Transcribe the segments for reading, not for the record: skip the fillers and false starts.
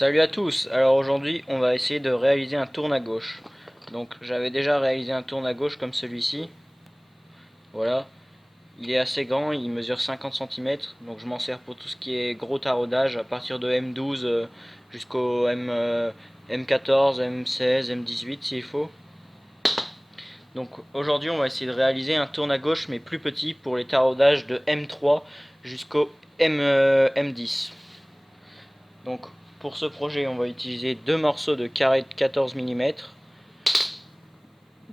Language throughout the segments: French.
Salut à tous, alors aujourd'hui on va essayer de réaliser un tourne à gauche. Donc j'avais déjà réalisé un tourne à gauche comme celui-ci. Voilà, il est assez grand, il mesure 50 cm, donc je m'en sers pour tout ce qui est gros taraudage à partir de M12 jusqu'au M14, M16, M18 s'il faut. Donc aujourd'hui on va essayer de réaliser un tourne à gauche mais plus petit pour les taraudages de M3 jusqu'au M10. Donc pour ce projet on va utiliser deux morceaux de carré de 14 mm,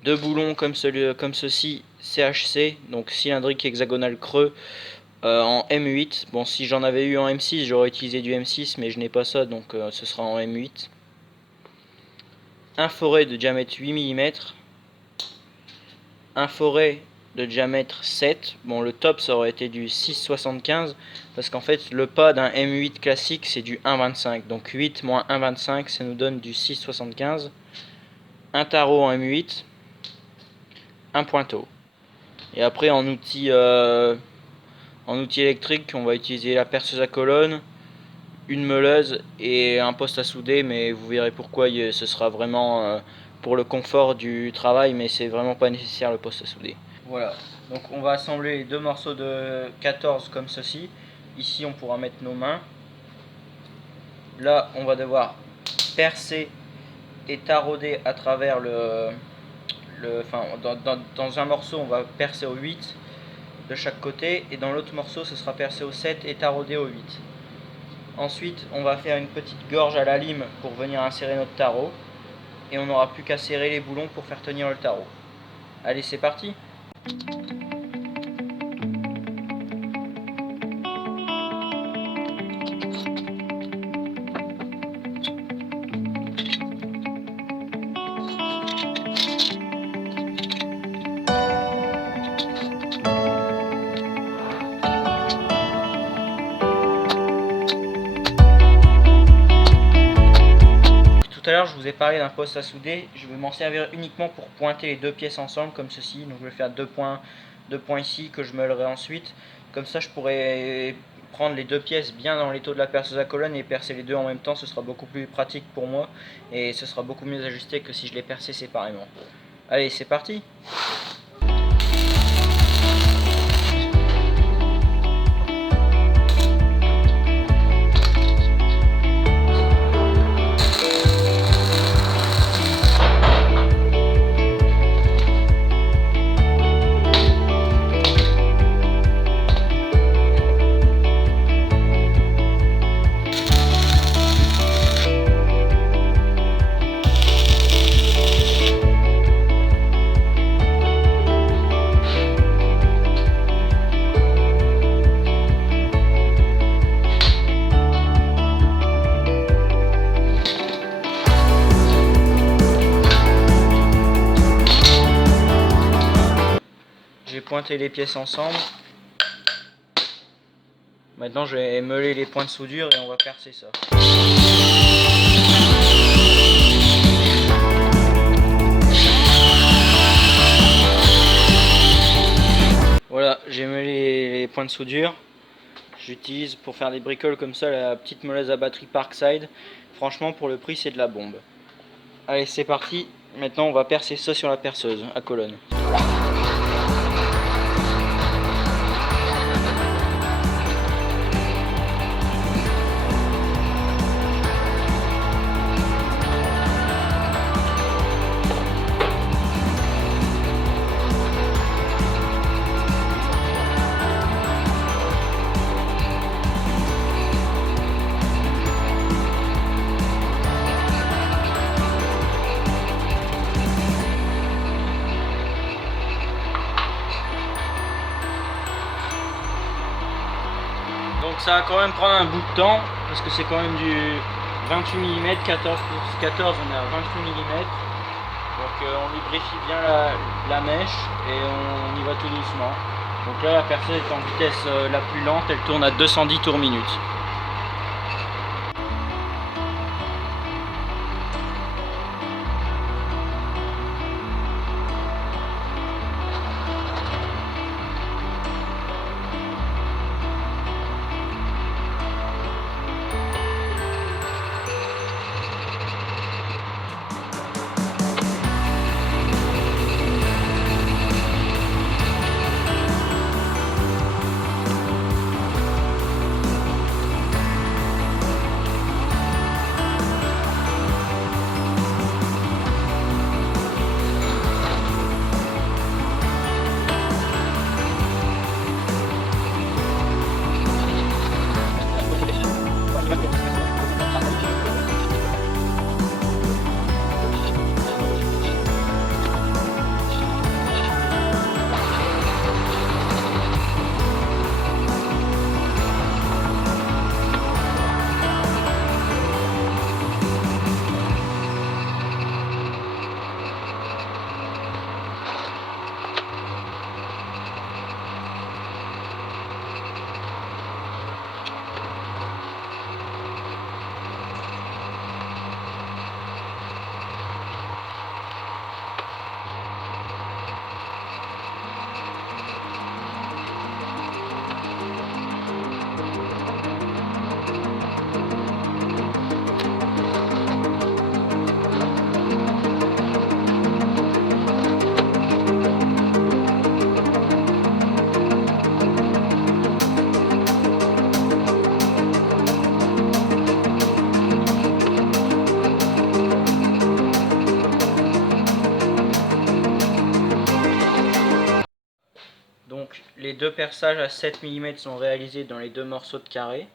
deux boulons comme ceci CHC, donc cylindrique hexagonal creux, en M8. Bon, si j'en avais eu en M6 j'aurais utilisé du M6 mais je n'ai pas ça, donc ce sera en M8. Un forêt de diamètre 8 mm, un forêt de diamètre 7. Bon, le top ça aurait été du 6,75 parce qu'en fait le pas d'un M8 classique c'est du 1,25, donc 8 moins 1,25 ça nous donne du 6,75. Un tarot en M8, un pointeau. Et après en outil électrique on va utiliser la perceuse à colonne, une meuleuse et un poste à souder, mais vous verrez pourquoi ce sera vraiment pour le confort du travail, mais c'est vraiment pas nécessaire le poste à souder. Voilà, donc on va assembler les deux morceaux de 14 comme ceci. Ici on pourra mettre nos mains. Là on va devoir percer et tarauder à travers dans un morceau on va percer au 8 de chaque côté, et dans l'autre morceau ce sera percé au 7 et taraudé au 8. Ensuite on va faire une petite gorge à la lime pour venir insérer notre tarot, et on n'aura plus qu'à serrer les boulons pour faire tenir le tarot. Allez, c'est parti. Tout à l'heure je vous ai parlé d'un poste à souder, je vais m'en servir uniquement pour pointer les deux pièces ensemble comme ceci. Donc je vais faire deux points ici que je meulerai ensuite. Comme ça je pourrai prendre les deux pièces bien dans l'étau de la perceuse à colonne et percer les deux en même temps. Ce sera beaucoup plus pratique pour moi et ce sera beaucoup mieux ajusté que si je les perçais séparément. Allez, c'est parti. J'ai pointé les pièces ensemble. Maintenant je vais meuler les points de soudure et on va percer ça. Voilà, j'ai meulé les points de soudure. J'utilise pour faire des bricoles comme ça la petite meuleuse à batterie Parkside. Franchement pour le prix c'est de la bombe. Allez, c'est parti. Maintenant on va percer ça sur la perceuse à colonne. Donc ça va quand même prendre un bout de temps parce que c'est quand même du 28 mm, 14 plus 14 on est à 28 mm. Donc on lubrifie bien la mèche et on y va tout doucement. Donc là la perceuse est en vitesse la plus lente, elle tourne à 210 tours minute. deux perçages à 7 mm sont réalisés dans les deux morceaux de carré.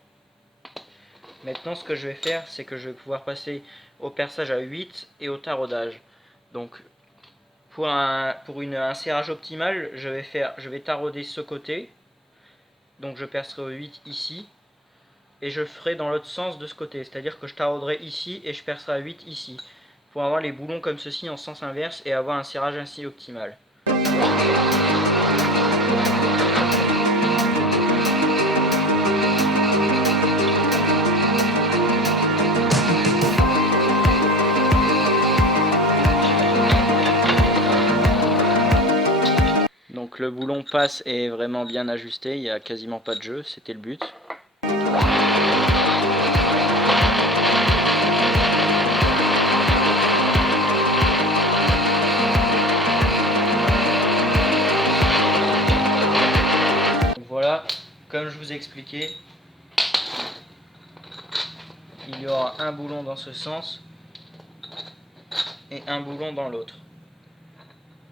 Maintenant ce que je vais faire, c'est que je vais pouvoir passer au perçage à 8 et au taraudage. Donc pour un serrage optimal, je vais tarauder ce côté. Donc je percerai au 8 ici. Et je ferai dans l'autre sens de ce côté. C'est-à-dire que je tarauderai ici et je percerai à 8 ici. Pour avoir les boulons comme ceci en sens inverse et avoir un serrage ainsi optimal. Donc le boulon passe et est vraiment bien ajusté, il n'y a quasiment pas de jeu, c'était le but. Donc voilà, comme je vous ai expliqué, il y aura un boulon dans ce sens et un boulon dans l'autre.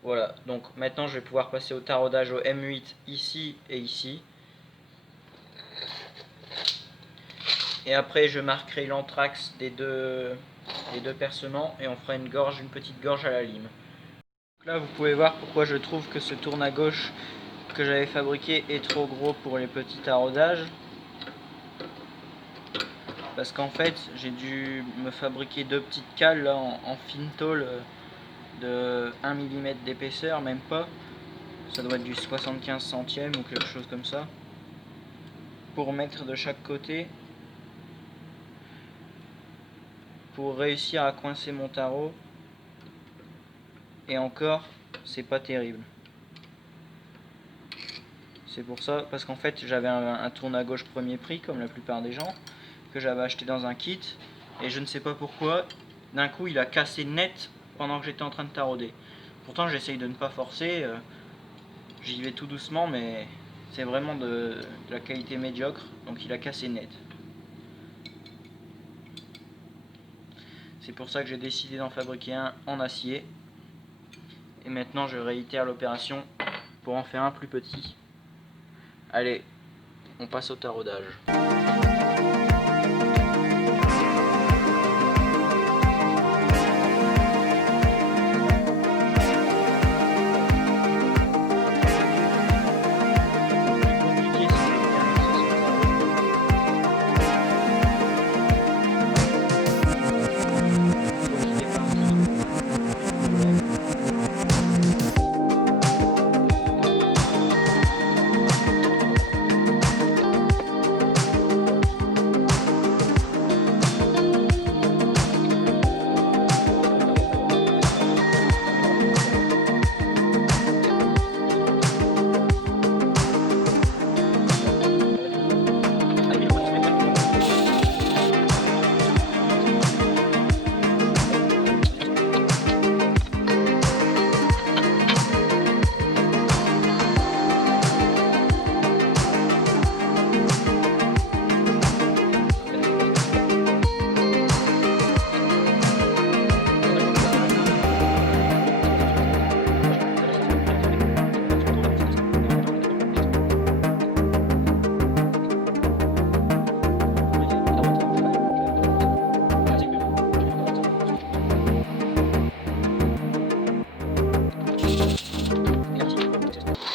Voilà, donc maintenant je vais pouvoir passer au taraudage au M8 ici et ici. Et après je marquerai l'anthrax des deux percements et on fera une petite gorge à la lime. Donc là vous pouvez voir pourquoi je trouve que ce tourne à gauche que j'avais fabriqué est trop gros pour les petits taraudages. Parce qu'en fait j'ai dû me fabriquer deux petites cales là, en fine tôle de 1 mm d'épaisseur, même pas. Ça doit être du 75 centièmes ou quelque chose comme ça. Pour mettre de chaque côté. Pour réussir à coincer mon tarot. Et encore, c'est pas terrible. C'est pour ça, parce qu'en fait j'avais un tourne à gauche premier prix, comme la plupart des gens, que j'avais acheté dans un kit. Et je ne sais pas pourquoi, d'un coup il a cassé net pendant que j'étais en train de tarauder. Pourtant j'essaye de ne pas forcer, j'y vais tout doucement, mais c'est vraiment de la qualité médiocre, donc il a cassé net. C'est pour ça que j'ai décidé d'en fabriquer un en acier. Et maintenant je réitère l'opération pour en faire un plus petit. Allez, on passe au taraudage.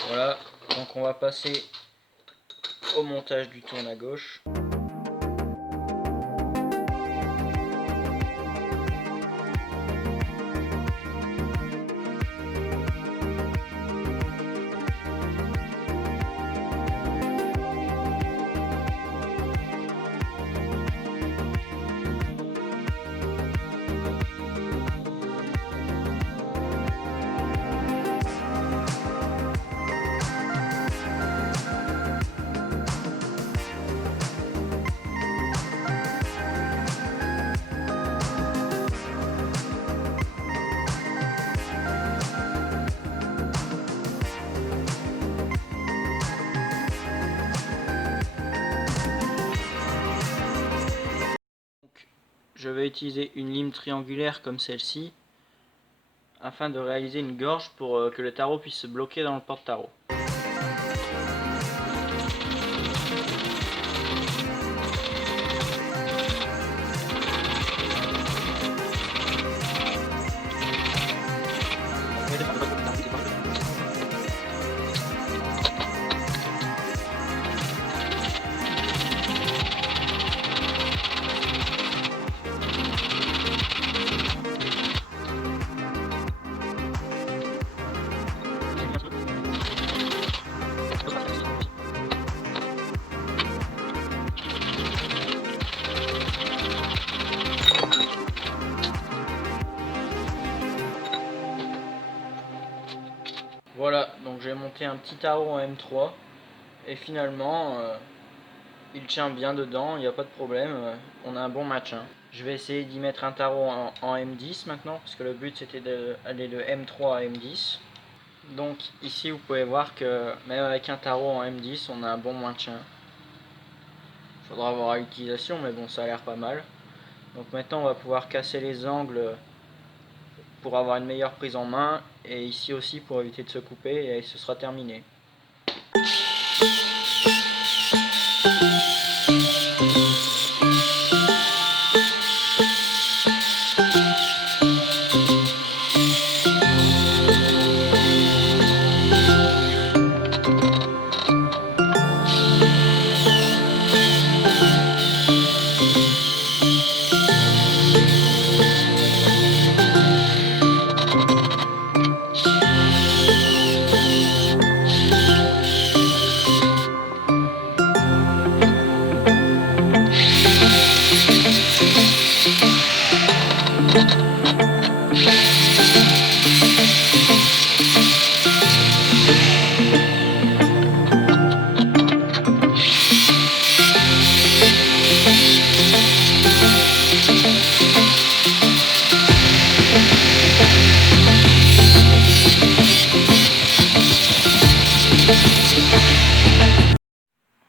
Voilà, donc on va passer au montage du tourne à gauche. Je vais utiliser une lime triangulaire comme celle-ci afin de réaliser une gorge pour que le tarot puisse se bloquer dans le porte-tarot. monté un petit tarot en M3 et finalement il tient bien dedans, il n'y a pas de problème, on a un bon match. Je vais essayer d'y mettre un tarot en M10 maintenant, parce que le but c'était d'aller de M3 à M10. Donc ici vous pouvez voir que même avec un tarot en M10 on a un bon maintien. Faudra voir à l'utilisation, mais bon, ça a l'air pas mal. Donc maintenant on va pouvoir casser les angles pour avoir une meilleure prise en main, et ici aussi pour éviter de se couper, et ce sera terminé.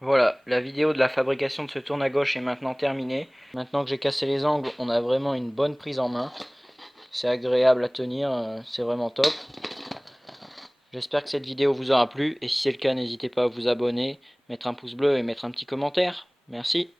Voilà, la vidéo de la fabrication de ce tourne à gauche est maintenant terminée. Maintenant que j'ai cassé les angles, on a vraiment une bonne prise en main. C'est agréable à tenir, c'est vraiment top. J'espère que cette vidéo vous aura plu, et si c'est le cas, n'hésitez pas à vous abonner, mettre un pouce bleu et mettre un petit commentaire. Merci.